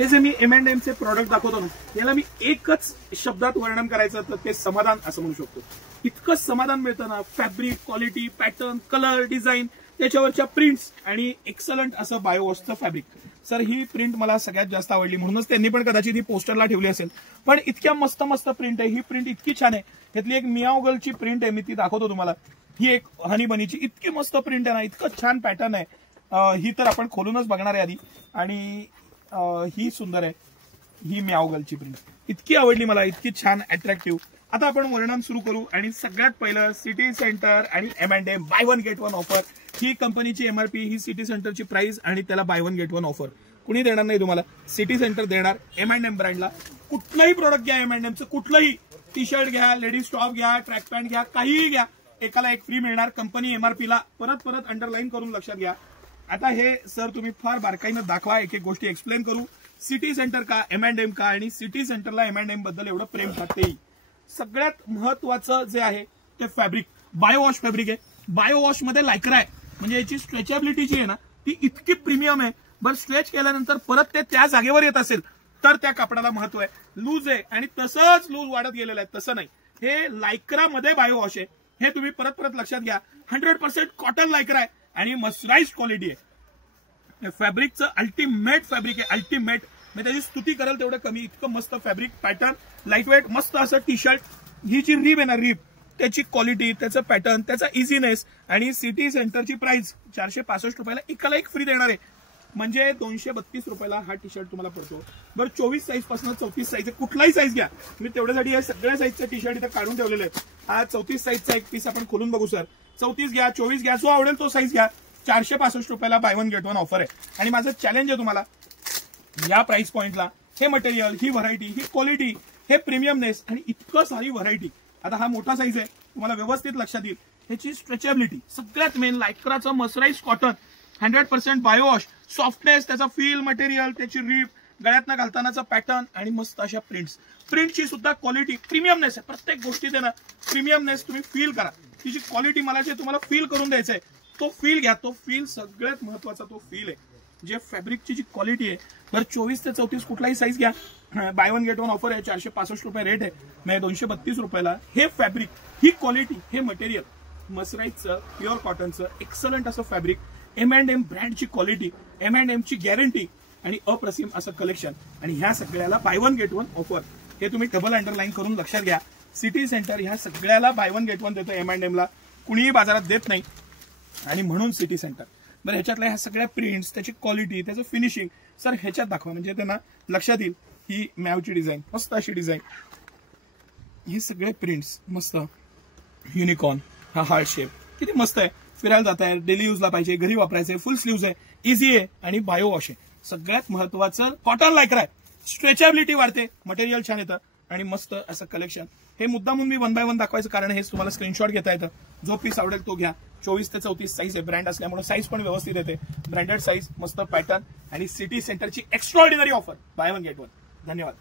हे जे मी M&M चे प्रोडक्ट दाखवतो ना, याला मी एकच शब्दात वर्णन करायचं तर ते समाधान असं म्हणू शकतो. इतकं समाधान मिळतं ना, fabric, quality, pattern, colour, design, त्याच्यावरच्या प्रिंट्स आणि एक्सलंट असं बायोवॉशचं फॅब्रिक. सर ही प्रिंट मला सगळ्यात जास्त आवडली, म्हणूनच त्यांनी पण कदाचित ही पोस्टरला ठेवली असेल. पण इतक्या मस्त मस्त प्रिंट आहे, ही प्रिंट इतकी छान आहे. यातली एक मियाओ गर्लची प्रिंट आहे, मी ती दाखवतो तुम्हाला. ही एक हनी बनीची इतकी मस्त प्रिंट आहे ना, इतकं छान पॅटर्न आहे. ही तर आपण खोलूनच बघणार आहे आधी. आणि ही सुंदर आहे, ही मियाओ गर्लची प्रिंट इतकी आवडली मला, इतकी छान अट्रॅक्टिव्ह. आता आपण वर्णन सुरू करू. आणि सगळ्यात पहिलं सिटी सेंटर आणि M&M buy one get one offer. ही कंपनीची MRP, ही सिटी सेंटरची प्राइस आणि त्याला buy one get one offer. कुणी देणार नाही तुम्हाला, सिटी सेंटर देणार. M&M ब्रँडला कुठलंही प्रोडक्ट घ्या, M&Mचं कुठलंही टी शर्ट घ्या, लेडीज टॉप घ्या, ट्रॅक पॅन्ट घ्या, काहीही घ्या, एकाला एक फ्री मिळणार. कंपनी MRPला परत अंडरलाईन करून लक्षात घ्या. आता हे सर तुम्ही फार बारकाईनं दाखवा, एक एक गोष्टी एक्सप्लेन करू. सिटी सेंटर का, M&M का, आणि सिटी सेंटरला M&M बद्दल एवढं प्रेम वाटते. सगळ्यात महत्वाचं जे आहे ते फॅब्रिक, बायोवॉश फॅब्रिक आहे. बायोवॉश मध्ये लायक्रा आहे, म्हणजे याची स्ट्रेचेबिलिटी जी आहे ना ती इतकी प्रीमियम आहे. बरं स्ट्रेच केल्यानंतर परत ते त्या जागेवर येत असेल तर त्या कापडाला महत्व आहे. लूज आहे आणि तसंच लूज वाढत गेलेलं आहे, तसं नाही. हे लायक्रा मध्ये बायोवॉश आहे, हे तुम्ही परत लक्षात घ्या. 100% कॉटन लायक्रा आहे आणि मर्सराइज्ड क्वालिटी आहे. फॅब्रिकचं अल्टिमेट फॅब्रिक आहे, अल्टिमेट. मी त्याची स्तुती कराल तेवढं कमी. इतकं मस्त फॅब्रिक, पॅटर्न, लाईट वेट, मस्त असं टी शर्ट. ही जी रिब आहे ना, रिब, त्याची क्वालिटी, त्याचं पॅटर्न, त्याचा इझीनेस. आणि सिटी सेंटरची प्राइस 465 रुपयाला एकाला एक फ्री देणार आहे, म्हणजे 232 रुपयाला हा टी शर्ट तुम्हाला पडतो. बरं 24 साईज पासून 34 साईज, कुठलाही साईज घ्या. मी तेवढ्यासाठी हे सगळ्या साईजचे टी शर्ट इथे काढून ठेवलेले आहेत. हा 34 साईजचा एक पीस आपण खोलून बघू सर. 34 घ्या, 24 घ्या, जो आवडेल तो साईज घ्या. 465 रुपयाला bye one get one offer आहे. आणि माझं चॅलेंज आहे तुम्हाला, या प्राइस पॉइंटला हे मटेरियल, ही व्हरायटी, ही क्वालिटी, हे प्रीमियमनेस आणि इतकं सारी व्हरायटी. आता हा मोठा साईज आहे, तुम्हाला व्यवस्थित लक्षात येईल. ह्याची स्ट्रेचेबिलिटी सगळ्यात मेन, लायक्राचं मर्सराइज्ड कॉटन, 100% बायोवॉश, सॉफ्टनेस, त्याचा फील मटेरियल, त्याची रिप, गळ्यातनं घालतानाचा पॅटर्न आणि मस्त अशा प्रिंट्स. प्रिंटची सुद्धा क्वालिटी, प्रीमियमनेस आहे. प्रत्येक गोष्टीत आहे ना प्रीमियमनेस तुम्ही फील करा. तिची क्वालिटी मला जे तुम्हाला फील करून द्यायचं आहे तो फील घ्या. तो फील सगळ्यात महत्वाचा तो फील आहे, जे फॅब्रिकची जी क्वालिटी आहे. तर 24 ते 34 कुठलाही साईज घ्या, bye one get one offer आहे. 465 रुपये रेट आहे, म्हणजे 232 रुपयाला हे फॅब्रिक, ही क्वालिटी, हे मटेरियल, मर्सराइजचं प्युअर कॉटनचं एक्सलंट असं फॅब्रिक, M&M ब्रँडची क्वालिटी, M&M ची गॅरंटी आणि अप्रतिम असं कलेक्शन. आणि ह्या सगळ्याला bye one get one offer. हे तुम्ही डबल अंडरलाईन करून लक्षात घ्या. सिटी सेंटर ह्या सगळ्याला बाय वन गेट वन देतं, M&Mला कुणीही बाजारात देत नाही, आणि म्हणून सिटी सेंटर. बरं ह्याच्यातल्या ह्या सगळ्या प्रिंट्स, त्याची क्वालिटी, त्याचं फिनिशिंग सर ह्याच्यात दाखवा, म्हणजे त्यांना लक्षात येईल. ही मॅवची डिझाईन, मस्त अशी डिझाईन, हे सगळे प्रिंट्स मस्त. युनिकॉर्न, हा हार्ट शेप किती मस्त आहे. फिरायला जात आहे, डेली यूजला पाहिजे, घरी वापरायचे, फुल स्लीव्ज आहे, इझी आहे आणि बायोवॉश आहे. सगळ्यात महत्वाचं कॉटन लायक्रा आहे, स्ट्रेचेबिलिटी वाढते, मटेरियल छान येतं आणि मस्त असं कलेक्शन. हे मुद्दामून मी 1 बाय 1 दाखवायचं कारण हेच तुम्हाला स्क्रीनशॉट घेता येतं. जो पीस आवडेल तो घ्या. 24 ते 34 साईज आहे, ब्रँड असल्यामुळे साईज पण व्यवस्थित येते. ब्रँडेड साईज, मस्त पॅटर्न आणि सिटी सेंटरची extraordinary offer, bye one get one. धन्यवाद.